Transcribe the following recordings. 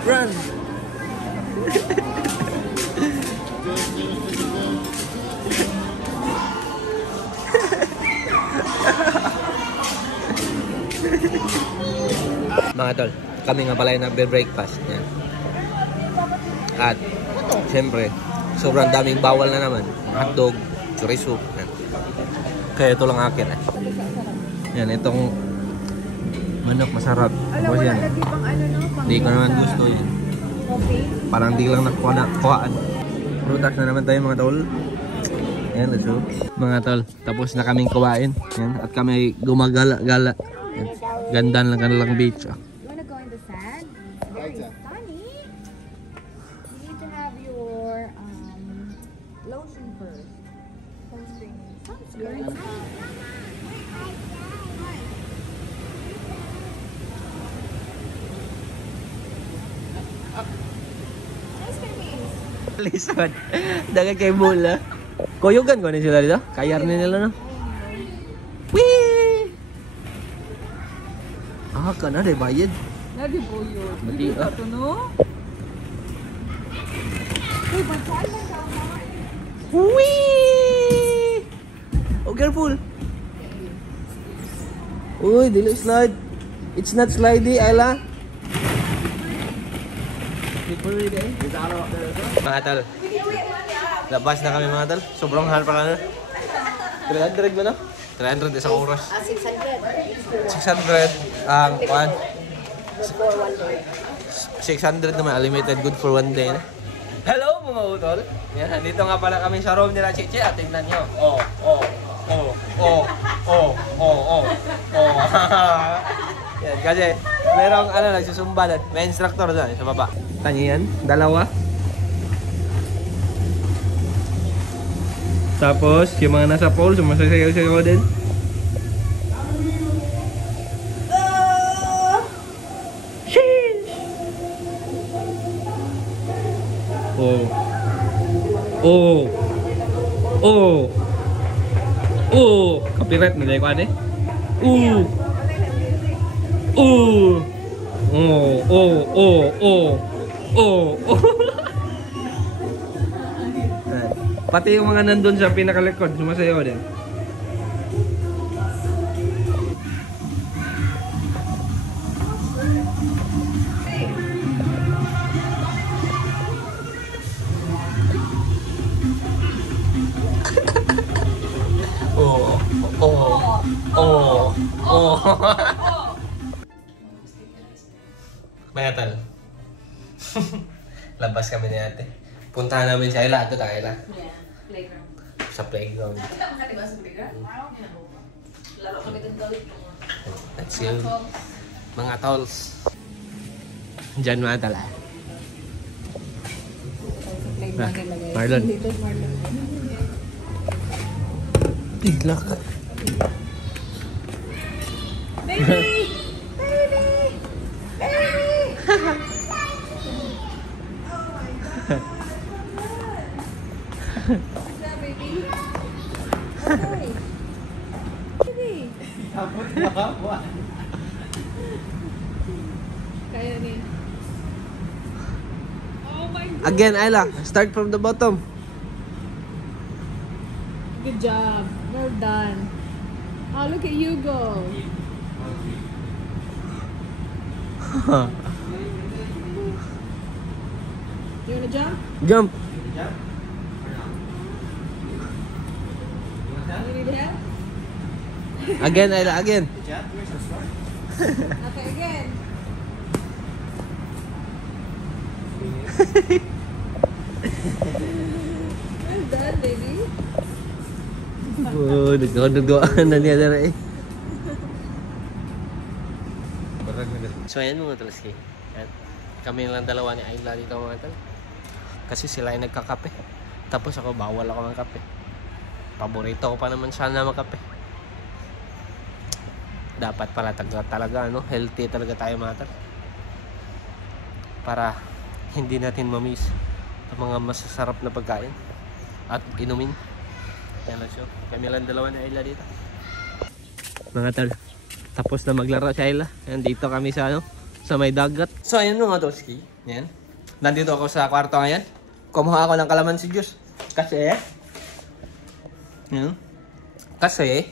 Run! Mga tol, kami nga pala yung nagbe-breakfast. Yan. At, siyempre, sobrang daming bawal na naman. Hotdog, chorizo. Yan. Kaya ito lang akin. Yan, itong manok masarap. Tapos yan. Hindi ko naman gusto yan. Parang di lang nakuhaan. Prutas na naman tayo mga tol. Yan, let's go. Mga tol, tapos na kaming kuwain. Yan, at kami gumagala-gala. Yan. Ganda lang kanilang beach. Ah. Lotion first. Lisod. Daga kay Bula. Koyogan ko na sila dito. Kayar na nila no. Wee! Ah, kana de bayad. Na di po yun. Mati ah. Ito no? Uy, bansaan lang daw na. Wee! Oh, careful. Uy, dili slide. It's not slidey, Ayla. Mga tal, labas na kami mga tal. Sobrang hal pala na. 300 ba na? 300 isang oras. 600 ang kuan. 600 naman, unlimited, good for one day na. Hello mga utol. Yan, dito nga pala kami sa room nila Chichi. At tingnan nyo. Yan, kasi merong nagsusumba doon. May instructor doon sa baba. Tanya yan, dalawa. Tapos, yung mga nasa pole, sumasayaw-sayaw din. Sheesh! Oh. Oh. Oh. Oh. Copyright na dahil ko ane. Oh. Oh. Oh. Oh. Oh. Oh. Oh. Pati yung mga nandun sa pinakalikod, sumasayaw din. Oh. Oh. Oh. Oh. Mayatal. Labas kami ni ate. Puntahan namin si Ayla. Ito tayo, Ayla. Yeah, playground. Sa playground. Kita makatiba sa playground? Laro kami doon gawin. Let's go. Mga tolls. Diyan mga tala. Marlon. Tilak. Baby! Baby! Baby! What's that, baby? Hi. Baby. Kaya ni. Oh my God. Again, Ayla. Start from the bottom. Good job. Well done. Oh, look at you go. You wanna jump? Jump. You need help? Again, Ayla. Again. Okay, again. Well done, baby. Oh, nagkadugaan na niya na eh. So ayan mga talaski. Kami lang dalawa ni Ayla dito mga tal. Kasi sila ay nagkakape. Tapos ako bawal ako ng kape. Paborito ko pa naman sana magkape. Dapat pala talaga no, healthy talaga tayo mga tal. Para hindi natin ma-miss ang mga masasarap na pagkain at inumin. Yan lang siya. Kami lang dalawa ni Ayla dito. Mga tal, tapos na maglaro si Ayla. Nandito kami sa sa may dagat. So ayan mga Toski. Yan. Nandito ako sa kwarto ngayon. Kumuha ako ng kalamansi juice. Kasi, yan. Kasi,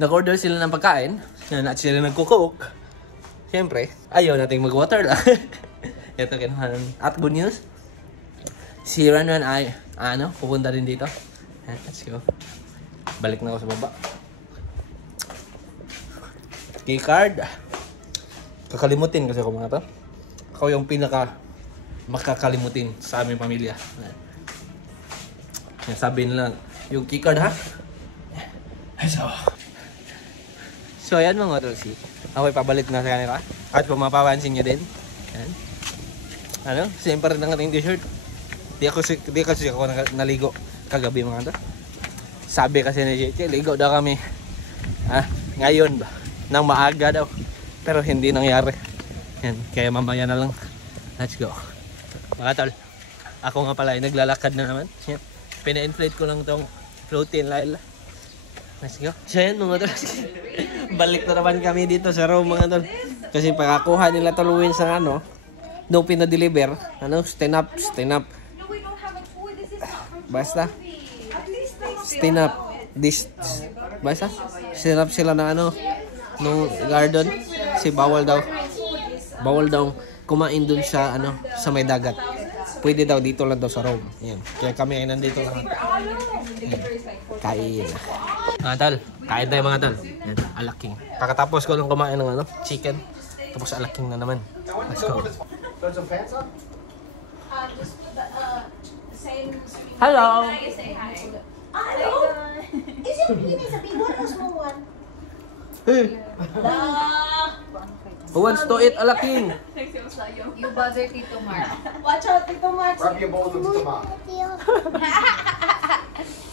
nag-order sila ng pagkain. Yan, at sila nagkukook. Siyempre, ayaw nating mag-water lang. Ito kinuhanan. At good news, si Ranwan ay, pupunta rin dito. Yan, let's go. Balik na ako sa baba. Keycard. Kakalimutin kasi ako mga to. Ako yung pinaka makakalimutin sa aming pamilya. Yan, sabi nila, yung keycard ha? So ayan mga Tulsi. Ako'y pabalik na sa kanila. At kung mapapansin nyo din. Yan. Siyempre ng ating t-shirt. Di kasi ako naligo kagabi mga to. Sabi kasi ni Chichi, ligo daw kami. Ngayon ba? Nang maaga daw. Pero hindi nangyari. Yan, kaya mamaya na lang. Let's go. Mga tol, ako nga pala ay naglalakad na naman. Yan. Pina-inflate ko lang tong protein Laila. Let's go. So yan mga tol. Balik na naman kami dito sa room mga tol. Kasi pagkakuha nila tuluin sa nung pinadeliver, stand up. Basta. Stand up. Basta. Stand up sila na nung garden. Si bawal daw kumain dun sa sa may dagat. Pwede daw dito lang daw sa room. Yan. Kaya kami ay nandito lang. Kain. Mga tol, kain tayo mga tol. Yan, alaking. Pagkatapos ko lang kumain ng chicken. Tapos alaking na naman. Let's go. Hello. Hello. Is your penis a big one or small one? Who wants to eat alaking? You bother Tito Mark. Watch out, Tito Max. Rub your balls into the mouth.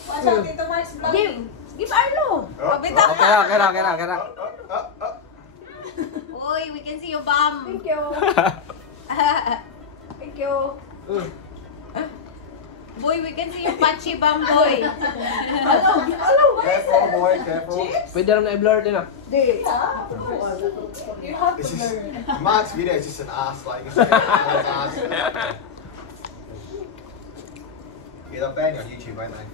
Watch out, Tito Max. Give Arlo. Okay. Boy, we can see your bum. Thank you. Thank you. Boy, we can see your patchy bum, boy. Hello, Careful, boy, careful. Pwede rin na i-blur din It's just, Mark's video is just an ass, like, it's like an ass. Yeah, they'll ban you on YouTube, won't they?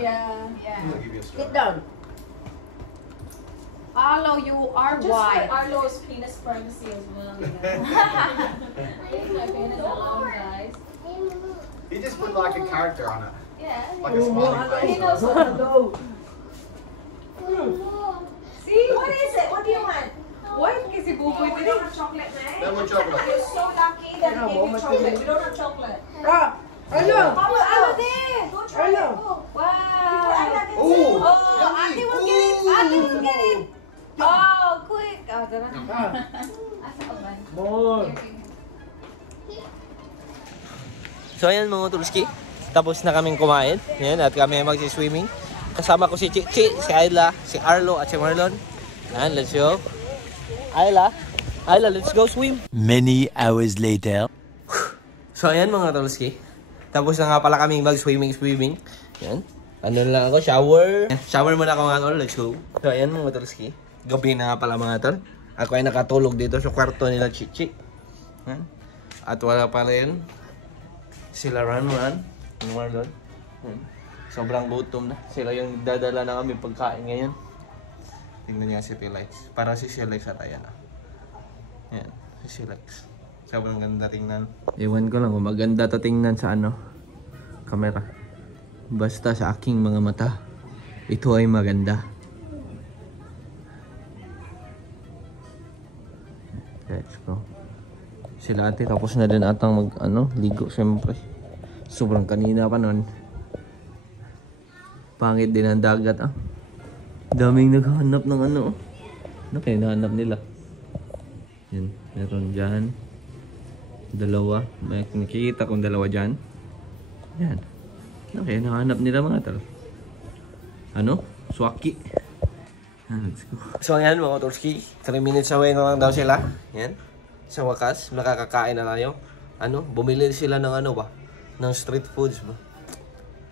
Yeah. They'll give you a strike. down. Arlo, you are white. Arlo's penis privacy as well. My penis alone, guys. You just put like a character on it, Yeah. like a smiling face. See, what is it? What do you want? What? Kasi buboy We don't have chocolate, man. No more chocolate. You're so lucky that we gave you chocolate. We don't have chocolate. Arlo! Arlo, there. Go try it. Go. Wow. Ooh, Oh, Auntie will get it. Auntie will get it. Oh, quick. Oh, tara. Asa ka ba? So ayan mga Tulski, tapos na kaming kumain. Yan, at kami magsi-swimming. Kasama ko si Chichi, si Ayla, si Arlo at si Marlon. Yan, let's go. Ayla, let's go swim. Many hours later. So ayan mga Tulski, tapos na nga pala kaming mag-swimming. Yan, lang ako, shower. Shower muna ako nga tol, let's go. So ayan mga Tulski, gabi na nga pala mga tol. Ako ay nakatulog dito sa kwarto nila Chichi. Yan. At wala pa rin sila Ranwan, yung Marlon. Sobrang gutom na. Sila yung dadala na kami pagkain ngayon. Tingnan niya si Felix. Para si Felix at ayan. Yan, si Felix. Sobrang ganda tingnan. Ewan ko lang kung maganda to tingnan sa camera. Basta sa aking mga mata, ito ay maganda. Let's go. Sila ate tapos na din atang ligo syempre. Sobrang kanina pa nun. Pangit din ang dagat Daming naghahanap ng Ano kaya nahanap nila? Yan, meron dyan. Dalawa. May nakikita kong dalawa dyan. Yan. Ano kaya nahanap nila mga tal? Swaki. Let's go. So ayan mga Tulski, 3 minutes away na lang daw sila. Yan. Sa wakas, makakakain na tayo. Bumili sila ng ng street foods ba.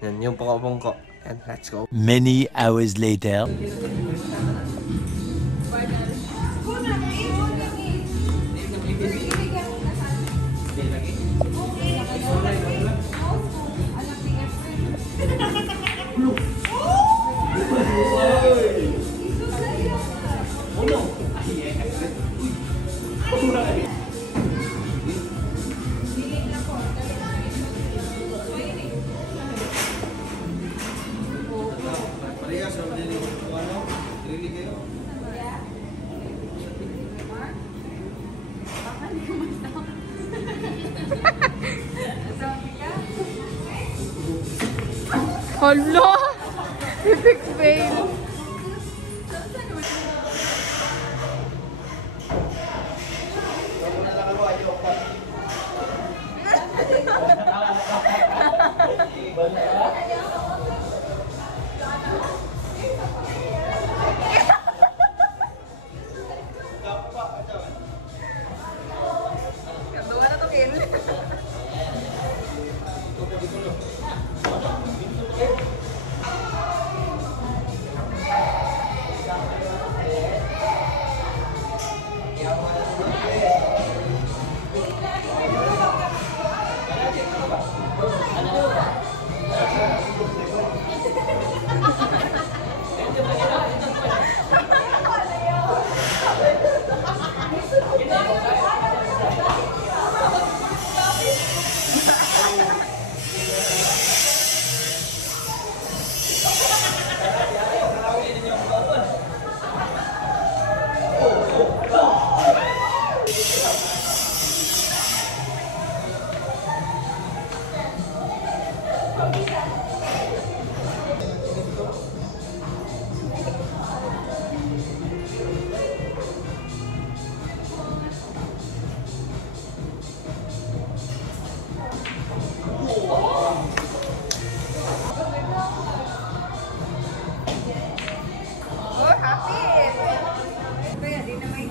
Yan, yung pongko-pongko. And let's go. Many hours later. Hala! Epic fail! Kedua na to, Kin. Oh, happy! Kaya di na may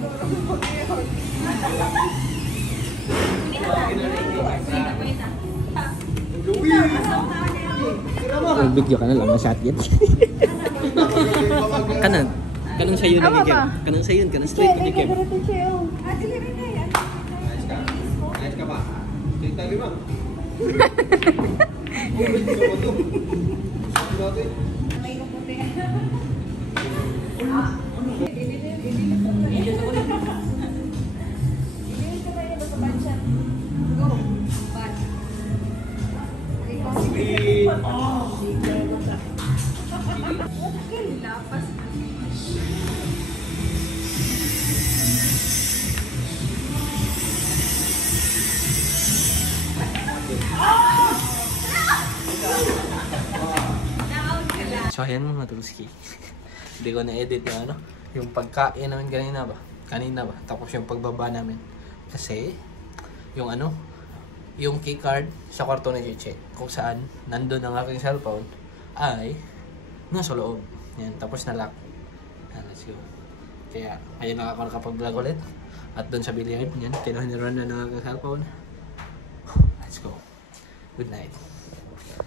Video ka na lang, masyat yan. Kanan. Kanang sayo na ni Kem. Kanang sayo, kanang straight ni Kem. Ayos ka ba? Kita lima. may kaputi. So ayan mga tulski. Hindi ko na-edit yung ano, yung pagkain namin kanina ba? Tapos yung pagbaba namin. Kasi yung ano, yung keycard sa kwarto ni Chiche, kung saan nandun ang aking cellphone ay nasa loob. Yan, tapos na-lock. Yan, let's go. Kaya ayun na ako nakapag-vlog ulit. At doon sa billiard, yan, kinuha ni Ron na ng aking cellphone. Let's go. Good night.